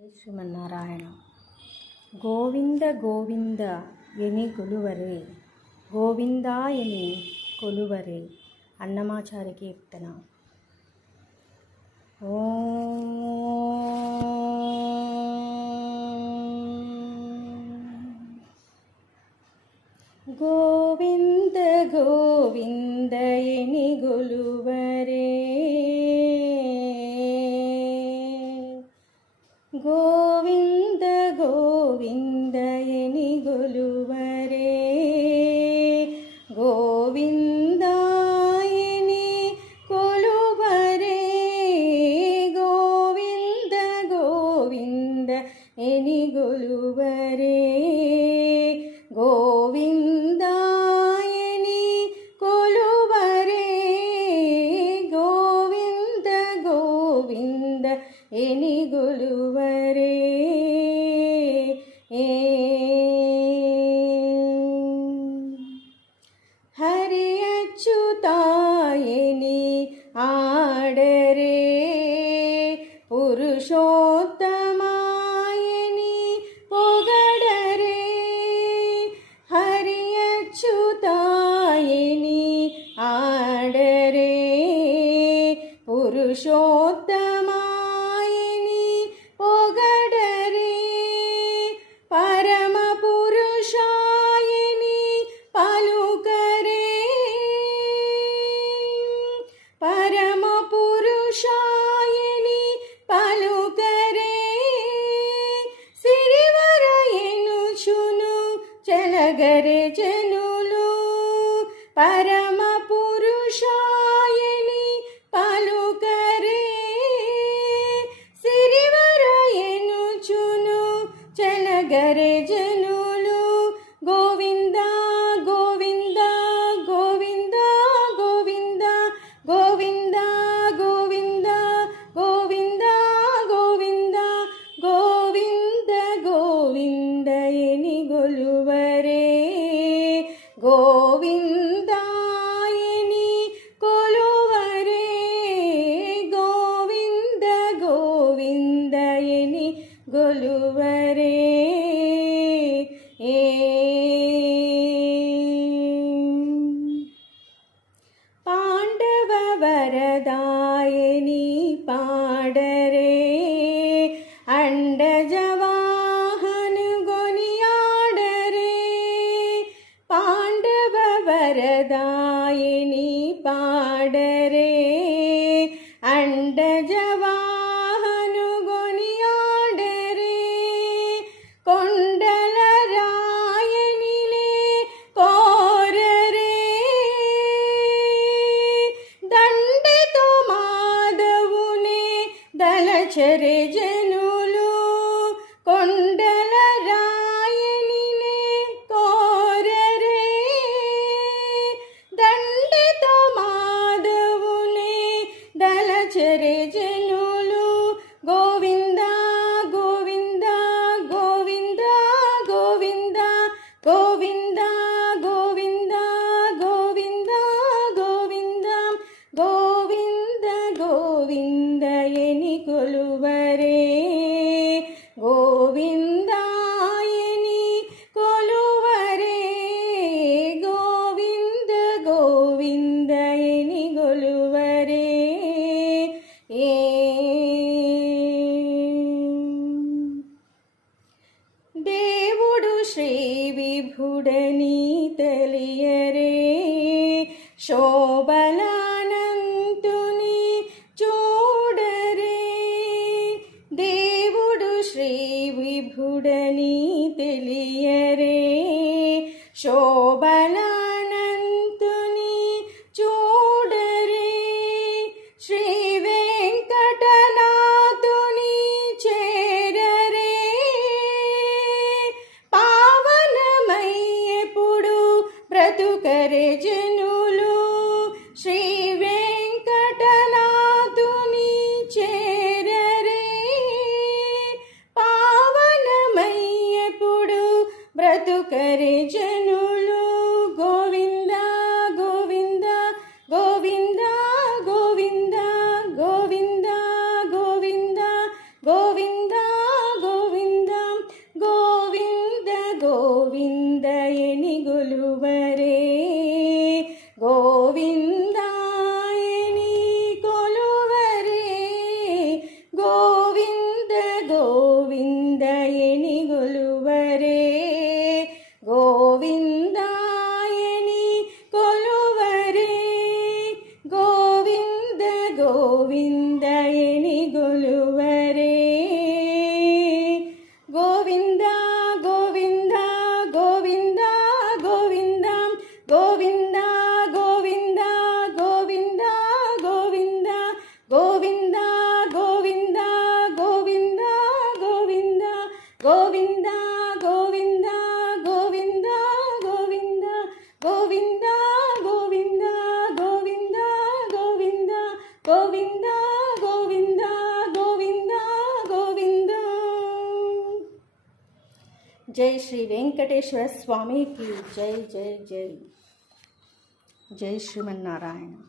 Srimannarayana Govinda Govinda any ಕೊಲುವರೆ Govinda any ಕೊಲುವರೆ Annamacharya కీర్తన. గోవింద గోవింద ఎని గొలువరే గోవింద గోవింద ఎని గొలువరే గోవింద ఎని కొలువరే గోవింద గోవింద ఎని గొలువరే గోవింద ఎని కొలువరే గోవింద గోవింద ఎని గొలువరే హరి అచ్యుతాయని ఆడరే పురుషోత్తమాయని పొగడరే హరి అచ్యుతాయని ఆడరే పురుషోత్తమాయని పొగడరే పరమ పురుషాయని పలుకరే పరమ పురుషాయని పలుకరే సిరివర ఎనుచును చెలగరే జనులు పరమ పురుషాయని పలుకరే సిరివర ఎనుచును చెలగరే జనులు గోవింద గోవింద గోవింద గోవింద గోవింద గోవింద గోవింద గోవింద గోవింద గోవింద ఎని గొలువరే గోవింద ఎని కొలువరే గోవింద గోవింద ఎని గొలువరే పాండవ వరదాయని పాడరే అండజవాహను గొనియాడరే పాండవ వరదాయని పాడరే అండజవాహను గొనియాడరే కొండల రాయనిలే కోరరే దండితో మాధవునే దళచరే జనులు కొండల రాయనిలే కోరరే దండితో మాధవునే దళచరే జనులు గోవింద గోవింద గోవింద గోవింద గోవింద గోవింద గోవింద గోవింద గోవింద గోవింద ఎని కొలువరే గోవింద ఎని కొలువరే గోవింద గోవింద ఎని కొలువరే దేవుడు శ్రీ విభుడని తెలియరే శోభలానంతుని చూడరే దేవుడు శ్రీ విభుడని తెలియరే శోభలానంతుని చూడరే శ్రీ వెంకటనాథుని చేరరే పావనమయ్యెప్పుడు బ్రతుకరే జనులు శ్రీ వెంకటనాథుని చేరరే పావనమయ్యెప్పుడు బ్రతుకరే జనులు గోవింద గోవింద గోవింద గోవింద గోవింద గోవింద గోవింద గోవింద గోవింద గోవింద గోవింద గోవింద. జై శ్రీ వెంకటేశ్వర స్వామికి జై జై జై. జై శ్రీమన్నారాయణ.